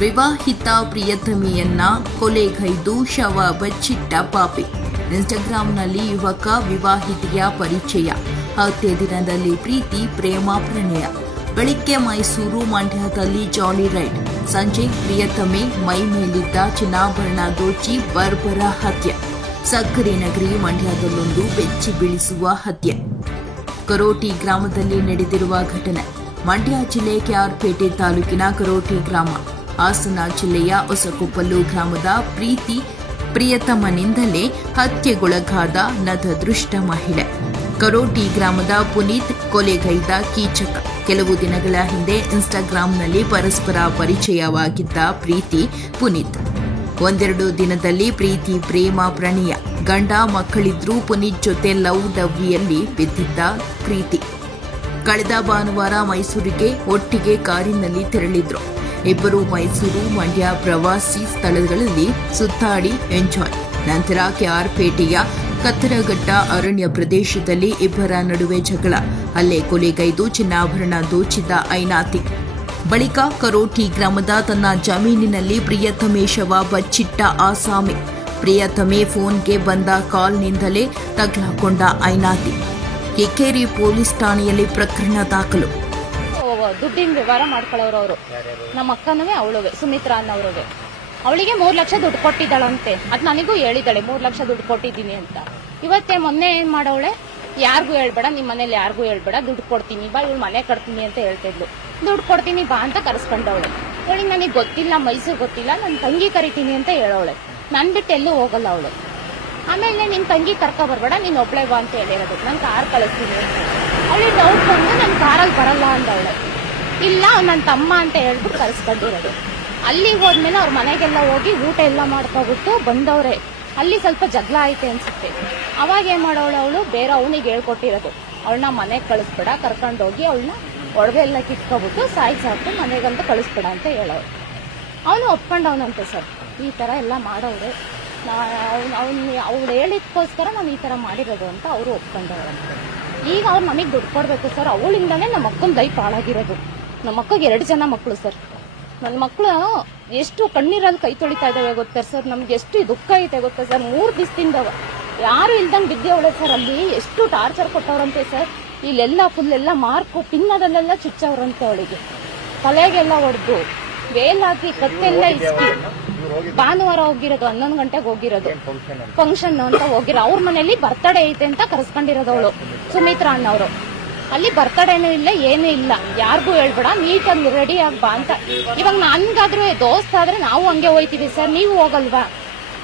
ವಿವಾಹಿತ ಪ್ರಿಯತಮೆಯನ್ನ ಕೊಲೆಗೈದು ಶವ ಬಚ್ಚಿಟ್ಟ ಪಾಪಿ. ಇನ್ಸ್ಟಾಗ್ರಾಂನಲ್ಲಿ ಯುವಕ ವಿವಾಹಿತೆಯ ಪರಿಚಯ, ಹತ್ಯೆ ದಿನದಲ್ಲಿ ಪ್ರೀತಿ ಪ್ರೇಮ ಪ್ರಣಯ. ಬೆಳಿಗ್ಗೆ ಮೈಸೂರು ಮಂಡ್ಯದಲ್ಲಿ ಜಾಲಿ ರೈಡ್, ಸಂಜೆ ಪ್ರಿಯತಮೆ ಮೈ ಮೇಲಿದ್ದ ಚಿನ್ನಾಭರಣ ದೋಚಿ ಬರ್ಬರ ಹತ್ಯೆ. ಸಕ್ಕರೆ ನಗರಿ ಮಂಡ್ಯದಲ್ಲೊಂದು ಬೆಚ್ಚಿ ಬೀಳಿಸುವ ಹತ್ಯೆ. ಕರೋಟಿ ಗ್ರಾಮದಲ್ಲಿ ನಡೆದಿರುವ ಘಟನೆ. ಮಂಡ್ಯ ಜಿಲ್ಲೆ ಕೆಆರ್ಪೇಟೆ ತಾಲೂಕಿನ ಕರೋಟಿ ಗ್ರಾಮ, ಹಾಸನ ಜಿಲ್ಲೆಯ ಹೊಸಕೊಪ್ಪಲು ಗ್ರಾಮದ ಪ್ರಿಯತಮನಿಂದಲೇ ಹತ್ಯೆಗೊಳಗಾದ ನತದೃಷ್ಟ ಮಹಿಳೆ. ಕರೋಟಿ ಗ್ರಾಮದ ಪುನೀತ್ ಕೊಲೆಗೈದ ಕೀಚಕ. ಕೆಲವು ದಿನಗಳ ಹಿಂದೆ ಇನ್ಸ್ಟಾಗ್ರಾಂನಲ್ಲಿ ಪರಸ್ಪರ ಪರಿಚಯವಾಗಿದ್ದ ಪ್ರೀತಿ ಪುನೀತ್. ಒಂದೆರಡು ದಿನದಲ್ಲಿ ಪ್ರೀತಿ ಪ್ರೇಮ ಪ್ರಣಯ. ಗಂಡ ಮಕ್ಕಳಿದ್ರೂ ಪುನೀತ್ ಜೊತೆ ಲವ್ ಡವ್ವಿಯಲ್ಲಿ ಬಿದ್ದಿದ್ದ ಪ್ರೀತಿ. ಕಳೆದ ಭಾನುವಾರ ಮೈಸೂರಿಗೆ ಒಟ್ಟಿಗೆ ಕಾರಿನಲ್ಲಿ ತೆರಳಿದ್ರು. ಇಬ್ಬರು ಮೈಸೂರು ಮಂಡ್ಯ ಪ್ರವಾಸಿ ಸ್ಥಳಗಳಲ್ಲಿ ಸುತ್ತಾಡಿ ಎಂಜಾಯ್. ನಂತರ ಕೆಆರ್ಪೇಟೆಯ ಕತ್ತರಘಟ್ಟ ಅರಣ್ಯ ಪ್ರದೇಶದಲ್ಲಿ ಇಬ್ಬರ ನಡುವೆ ಜಗಳ. ಅಲ್ಲೇ ಕೊಲೆಗೈದು ಚಿನ್ನಾಭರಣ ದೋಚಿದ್ದ ಐನಾತಿ. ಬಳಿಕ ಕರೋಟಿ ಗ್ರಾಮದ ತನ್ನ ಜಮೀನಿನಲ್ಲಿ ಪ್ರಿಯತಮೆ ಶವ ಬಚ್ಚಿಟ್ಟ ಆಸಾಮಿ. ಪ್ರಿಯತಮೆ ಫೋನ್ಗೆ ಬಂದ ಕಾಲ್ನಿಂದಲೇ ತಗ್ಲಾಕೊಂಡ ಐನಾತಿ. ಕೆಕೇರಿ ಪೊಲೀಸ್ ಠಾಣೆಯಲ್ಲಿ ಪ್ರಕರಣ ದಾಖಲು. ದುಡ್ಡಿನ ವ್ಯವಹಾರ ಮಾಡ್ಕೊಳ್ಳೋರು ಅವರು. ನಮ್ಮ ಅಕ್ಕನವೇ ಅವಳುವೆ, ಸುಮಿತ್ರಾ ಅನ್ನೋರುವೆ. ಅವಳಿಗೆ 3 ಲಕ್ಷ ದುಡ್ಡು ಕೊಟ್ಟಿದ್ದಾಳಂತೆ. ಅದ್ ನನಗೂ ಹೇಳಿದಾಳೆ 3 ಲಕ್ಷ ದುಡ್ಡು ಕೊಟ್ಟಿದ್ದೀನಿ ಅಂತ. ಇವತ್ತೇ ಮೊನ್ನೆ ಏನ್ ಮಾಡವಳೆ, ಯಾರಿಗೂ ಹೇಳ್ಬೇಡ, ನಿಮ್ ಮನೇಲಿ ಯಾರಿಗೂ ಹೇಳ್ಬೇಡ, ದುಡ್ಡು ಕೊಡ್ತೀನಿ ಬಾ, ಇವಳು ಮನೆ ಕಟ್ತೀನಿ ಅಂತ ಹೇಳ್ತಿದ್ಲು. ದುಡ್ಡು ಕೊಡ್ತೀನಿ ಬಾ ಅಂತ ಕರೆಸ್ಕೊಂಡವಳೆ. ಅವಳಿಗೆ ನನಗೆ ಗೊತ್ತಿಲ್ಲ, ಮೈಸೂರು ಗೊತ್ತಿಲ್ಲ, ನನ್ನ ತಂಗಿ ಕರಿತೀನಿ ಅಂತ ಹೇಳವಳೆ. ನನ್ ಬಿಟ್ಟು ಎಲ್ಲೂ ಹೋಗಲ್ಲ ಅವಳು. ಆಮೇಲೆ ನಿನ್ ತಂಗಿ ಕರ್ಕ ಬರ್ಬೇಡ, ನೀನ್ ಒಬ್ಳೆ ಬಾ ಅಂತ ಹೇಳಿರೋದು. ನಾನು ಕಾರ್ ಕಳಿಸ್ತೀನಿ ಅಂತ. ಅವಳಿಗೆ ಡೌಟ್ ಬಂದು ನನ್ ಕಾರಲ್ಲಿ ಬರಲ್ಲ ಅಂದವಳೆ. ಇಲ್ಲ ನನ್ನ ತಮ್ಮ ಅಂತ ಹೇಳ್ಬಿಟ್ಟು ಕರೆಸ್ಕೊಂಡಿರೋದು. ಅಲ್ಲಿಗೆ ಹೋದ್ಮೇಲೆ ಅವ್ರ ಮನೆಗೆಲ್ಲ ಹೋಗಿ ಊಟ ಎಲ್ಲ ಮಾಡ್ಕೊಬಿಟ್ಟು ಬಂದವ್ರೆ. ಅಲ್ಲಿ ಸ್ವಲ್ಪ ಜಗಳ ಐತೆ ಅನ್ಸುತ್ತೆ. ಅವಾಗ ಏನ್ ಮಾಡೋಳು, ಅವಳು ಬೇರೆ ಅವನಿಗೆ ಹೇಳ್ಕೊಟ್ಟಿರೋದು, ಅವಳನ್ನ ಮನೆಗೆ ಕಳಿಸ್ಬೇಡ, ಕರ್ಕೊಂಡೋಗಿ ಅವಳನ್ನ ಒಡವೆ ಎಲ್ಲ ಕಿತ್ಕೊಬಿಟ್ಟು ಸಾಕು ಮನೆಗಂತ ಕಳಿಸ್ಬೇಡ ಅಂತ ಹೇಳೋರು. ಅವನು ಒಪ್ಕೊಂಡವನಂತೆ. ಸರ್ ಈ ತರ ಎಲ್ಲ ಮಾಡೋರು, ಅವ್ಳು ಹೇಳಿದ್ಕೋಸ್ಕರ ನಾನು ಈ ತರ ಮಾಡಿರೋದು ಅಂತ ಅವರು ಒಪ್ಕೊಂಡವ್ರಂತೆ. ಈಗ ಅವ್ರು ನಮಗೆ ದುಡ್ಡು ಕೊಡ್ಬೇಕು ಸರ್. ಅವಳಿಂದಾನೇ ನಮ್ಮ ಅಕ್ಕನ ಲೈಫ್ ಹಾಳಾಗಿರೋದು. ನಮ್ಮ ಅಕ್ಕಗೆ 2 ಜನ ಮಕ್ಕಳು ಸರ್. ನನ್ನ ಮಕ್ಕಳು ಎಷ್ಟು ಕಣ್ಣೀರಲ್ಲಿ ಕೈ ತೊಳಿತಾ ಇದಾವೆ ಗೊತ್ತಾ ಸರ್. ನಮ್ಗೆ ಎಷ್ಟು ದುಃಖ ಐತೆ ಗೊತ್ತಾ ಸರ್. 3 ದಿವಸದಿಂದ ಯಾರು ಇಲ್ದಂಗೆ ಬಿದ್ದವಳೆ ಸರ್. ಅಲ್ಲಿ ಎಷ್ಟು ಟಾರ್ಚರ್ ಕೊಟ್ಟವ್ರಂತೆ ಸರ್. ಇಲ್ಲೆಲ್ಲ ಫುಲ್ ಎಲ್ಲ ಮಾರ್ಕು ಪಿನ್ನದಲ್ಲೆಲ್ಲ ಚುಚ್ಚವ್ರಂತೆ. ಅವಳಿಗೆ ತಲೆಗೆಲ್ಲ ಹೊಡೆದು ಬೇಲಾಕಿ ಕತ್ತೆಲ್ಲ ಇಸ್ಕಿ. ಭಾನುವಾರ ಹೋಗಿರೋದು, 11 ಗಂಟೆಗೆ ಹೋಗಿರೋದು. ಫಂಕ್ಷನ್ ಅಂತ ಹೋಗಿರೋ. ಅವ್ರ ಮನೇಲಿ ಬರ್ತಡೇ ಐತೆ ಅಂತ ಕರೆಸ್ಕೊಂಡಿರೋದು ಅವಳು, ಸುಮಿತ್ರಾ ಅಣ್ಣವರು. ಅಲ್ಲಿ ಬರ್ತಡೇನೂ ಇಲ್ಲ, ಏನೂ ಇಲ್ಲ, ಯಾರಿಗೂ ಹೇಳ್ಬೇಡ, ನೀಟಾಗಿ ರೆಡಿ ಆಗ್ಬಾ ಅಂತ. ಇವಾಗ ನನ್ಗಾದ್ರೂ ದೋಸ್ತ ಆದ್ರೆ ನಾವು ಹಂಗೆ ಹೋಯ್ತೀವಿ ಸರ್. ನೀವು ಹೋಗಲ್ವಾ?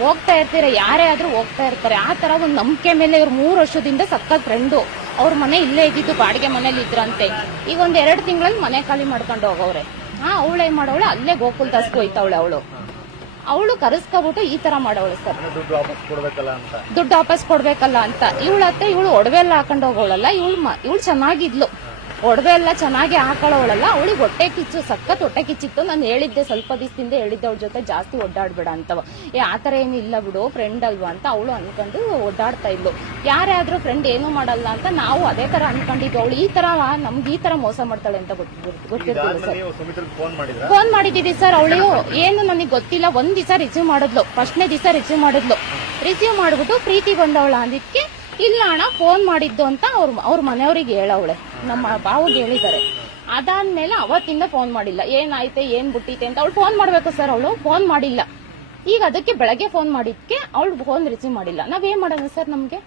ಹೋಗ್ತಾ ಇರ್ತೀರ, ಯಾರೇ ಆದ್ರೂ ಹೋಗ್ತಾ ಇರ್ತಾರೆ. ಆ ತರ ಒಂದು ನಂಬಿಕೆ ಮೇಲೆ ಇವ್ರು 3 ವರ್ಷದಿಂದ ಸಕ್ಕತ್ ಫ್ರೆಂಡು. ಅವ್ರ ಮನೆ ಇಲ್ಲೇ ಇದ್ದಿದ್ದು, ಬಾಡಿಗೆ ಮನೇಲಿ ಇದ್ರಂತೆ. ಈಗ 1-2 ತಿಂಗಳಲ್ಲಿ ಮನೆ ಖಾಲಿ ಮಾಡ್ಕೊಂಡು ಹೋಗವ್ರೆ. ಅವಳೇನ್ ಮಾಡವಳೆ, ಅಲ್ಲೇ ಗೋಕುಲ್ ದಾಸ್ಗೂ ಹೋಯ್ತವಳೆ. ಅವಳು ಕರೆಸ್ಕೊಬಿಟ್ಟು ಈ ತರ ಮಾಡವಳು ಸರ್. ದುಡ್ಡು ವಾಪಸ್ ಕೊಡ್ಬೇಕಲ್ಲ ಅಂತ. ಇವಳು ಒಡವೆ ಎಲ್ಲ ಹಾಕೊಂಡು ಹೋಗೋಳಲ್ಲ. ಇವಳು ಚೆನ್ನಾಗಿದ್ಲು, ಒಡವೆ ಎಲ್ಲ ಚೆನ್ನಾಗಿ ಹಾಕೊಳ್ಳೋಳಲ್ಲ. ಅವಳಿಗೆ ಹೊಟ್ಟೆ ಕಿಚ್ಚು, ಸಖತ್ ಹೊಟ್ಟೆ ಕಿಚ್ಚಿತ್ತು. ನಾನು ಹೇಳಿದ್ದೆ, ಸ್ವಲ್ಪ ದಿವಸದಿಂದ ಹೇಳಿದ್ದೆ ಅವಳ ಜೊತೆ ಜಾಸ್ತಿ ಒಡ್ಡಾಡ್ಬೇಡ ಅಂತವ. ಆತರ ಏನು ಇಲ್ಲ ಬಿಡು, ಫ್ರೆಂಡ್ ಅಲ್ವಾ ಅಂತ ಅವಳು ಅನ್ಕೊಂಡು ಒಡ್ಡಾಡ್ತಾ ಇದ್ಲು. ಯಾರೇ ಆದ್ರೂ ಫ್ರೆಂಡ್ ಏನು ಮಾಡಲ್ಲ ಅಂತ ನಾವು ಅದೇ ತರ ಅನ್ಕೊಂಡಿದ್ವು. ಅವಳು ಈ ತರ ನಮ್ಗೆ ಈ ತರ ಮೋಸ ಮಾಡ್ತಾಳೆ ಅಂತ ಗೊತ್ತಿರ್ತಿಲ್ಲ ಸರ್. ಫೋನ್ ಮಾಡಿದ್ದೀವಿ ಸರ್. ಅವಳು ಏನು ನನಗೆ ಗೊತ್ತಿಲ್ಲ. 1 ದಿವಸ ರಿಸೀವ್ ಮಾಡಿದ್ಲು, 1ನೇ ದಿವಸ ರಿಸೀವ್ ಮಾಡಿದ್ಲು. ರಿಸೀವ್ ಮಾಡ್ಬಿಟ್ಟು ಪ್ರೀತಿ ಬಂದವಳ ಅಂದಿದ್ಕೆ ಇಲ್ಲ ಅಣ್ಣ ಫೋನ್ ಮಾಡಿದ್ದು ಅಂತ ಅವ್ರ ಮನೆಯವ್ರಿಗೆ ಹೇಳವಳೆ. ನಮ್ಮ ಬಾವಿಗೆ ಹೇಳಿದ್ದಾರೆ. ಅದಾದ್ಮೇಲೆ ಅವತ್ತಿಂದ ಫೋನ್ ಮಾಡಿಲ್ಲ. ಏನಾಯ್ತೆ, ಏನ್ ಬಿಟ್ಟಿತೆ ಅಂತ ಅವಳು ಫೋನ್ ಮಾಡ್ಬೇಕು ಸರ್. ಅವಳು ಫೋನ್ ಮಾಡಿಲ್ಲ. ಈಗ ಅದಕ್ಕೆ ಬೆಳಗ್ಗೆ ಫೋನ್ ಮಾಡಿದ್ಕೆ ಅವಳು ಫೋನ್ ರಿಸೀವ್ ಮಾಡಿಲ್ಲ. ನಾವೇನ್ ಮಾಡೋಣ ಸರ್? ನಮ್ಗೆ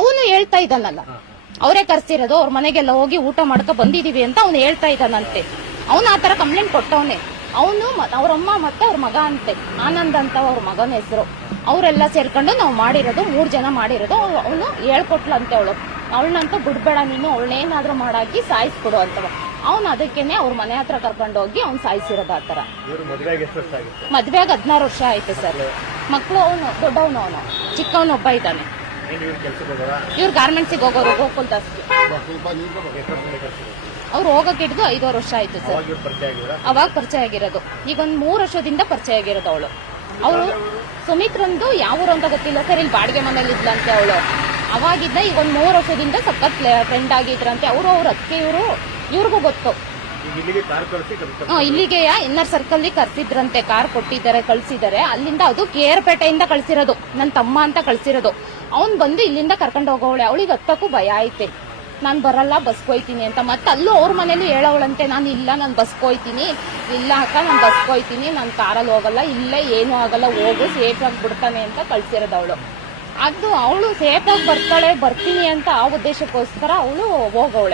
ಅವನು ಹೇಳ್ತಾ ಇದ್ದಾನಲ್ಲ, ಅವರೇ ಕರ್ಸಿರೋದು, ಅವ್ರ ಮನೆಗೆಲ್ಲ ಹೋಗಿ ಊಟ ಮಾಡ್ಕೊ ಬಂದಿದೀವಿ ಅಂತ ಅವ್ನು ಹೇಳ್ತಾ ಇದ್ದಾನಂತೆ. ಅವನು ಆತರ ಕಂಪ್ಲೇಂಟ್ ಕೊಟ್ಟವನೆ. ಅವನು ಅವ್ರಮ್ಮ ಮತ್ತೆ ಅವ್ರ ಮಗ ಅಂತೆ, ಆನಂದ್ ಅಂತ ಅವ್ರ ಮಗನ ಹೆಸರು. ಅವರೆಲ್ಲ ಸೇರ್ಕೊಂಡು ನಾವು ಮಾಡಿರೋದು, 3 ಜನ ಮಾಡಿರೋದು. ಅವನು ಹೇಳ್ಕೊಟ್ಲಂತೆ ಅವಳನ್ನಂತೂ ಬಿಡ್ಬೇಡ ನೀನು, ಅವಳನ್ನೇನಾದ್ರೂ ಮಾಡಾಕಿ ಸಾಯಿಸ್ಕೊಡು ಅಂತವ. ಅವ್ನು ಅದಕ್ಕೇನೆ ಅವ್ರ ಮನೆ ಹತ್ರ ಕರ್ಕೊಂಡೋಗಿ ಅವ್ನು ಸಾಯಿಸಿರೋದು. ಆತರ ಮದ್ವೆಗ 16 ವರ್ಷ ಆಯ್ತು ಸರ್. ಮಕ್ಕಳು ಅವನು ದೊಡ್ಡವನು, ಅವನು ಚಿಕ್ಕವನೊಬ್ಬ ಇದ್ದಾನೆ. ಇವ್ರು ಗಾರ್ಮೆಂಟ್ಸಿಗೆ ಹೋಗೋರು, ಗೋಕುಲ್ ದಾಸ್ಗೆ. ಅವ್ರು ಹೋಗಕ್ಕೆ ಹಿಡಿದು 5 ವರ್ಷ ಆಯ್ತು ಸರ್. ಅವಾಗ ಪರಿಚಯ ಆಗಿರೋದು. ಈಗ 3 ವರ್ಷದಿಂದ ಪರಿಚಯ ಆಗಿರೋದು. ಅವಳು ಸುಮಿತ್ರಂದು ಯಾವ ಊರು ಅಂತ ಗೊತ್ತಿಲ್ಲ ಸರ್. ಇಲ್ಲಿ ಬಾಡಿಗೆ ಮನೇಲಿ ಇದ್ಲಂತೆ ಅವಳು. ಅವಾಗಿದ್ದ ಈಗ 3 ವರ್ಷದಿಂದ ಸಖತ್ ಫ್ರೆಂಡ್ ಆಗಿದ್ರಂತೆ. ಅವ್ರ ಅತ್ತೆ ಇವ್ರಿಗೂ ಗೊತ್ತು. ಈಗ ಇಲ್ಲಿಗೆ ಕಾರ್ ಕಳಿಸಿ ಇಲ್ಲಿಗೆ ಇನ್ನರ್ ಸರ್ಕಲ್ ಕರ್ಸಿದ್ರಂತೆ, ಕಾರ್ ಕೊಟ್ಟಿದ್ದಾರೆ, ಕಳ್ಸಿದ್ದಾರೆ. ಅಲ್ಲಿಂದ ಅದು ಕೇರ್ಪೇಟೆಯಿಂದ ಕಳ್ಸಿರೋದು, ನನ್ನ ತಮ್ಮ ಅಂತ ಕಳ್ಸಿರೋದು. ಅವ್ನ್ ಬಂದು ಇಲ್ಲಿಂದ ಕರ್ಕೊಂಡು ಹೋಗೋವಳೆ. ಅವಳಿಗೆ ಹತ್ತಕ್ಕೂ ಭಯ ಐತೆ, ನಾನು ಬರಲ್ಲ ಬಸ್ಕೋಯ್ತೀನಿ ಅಂತ. ಮತ್ತೆ ಅಲ್ಲೂ ಅವ್ರ ಮನೇಲಿ ಹೇಳೋಳಂತೆ, ನಾನು ಇಲ್ಲ, ನಾನು ಬಸ್ಕೋಯ್ತೀನಿ, ಇಲ್ಲ ಅಕ್ಕ ನಾನು ಬಸ್ಕೋಯ್ತೀನಿ, ನಾನು ಕಾರಲ್ಲಿ ಹೋಗಲ್ಲ, ಇಲ್ಲೇ ಏನೂ ಆಗಲ್ಲ, ಹೋಗು ಸೇಫ್ ಆಗಿ ಬಿಡ್ತಾನೆ ಅಂತ ಕಳ್ಸಿರೋದು ಅವಳು. ಅದು ಅವಳು ಸೇಫ್ ಆಗಿ ಬರ್ತಾಳೆ, ಬರ್ತೀನಿ ಅಂತ ಆ ಉದ್ದೇಶಕ್ಕೋಸ್ಕರ ಅವಳು ಹೋಗವಳೆ.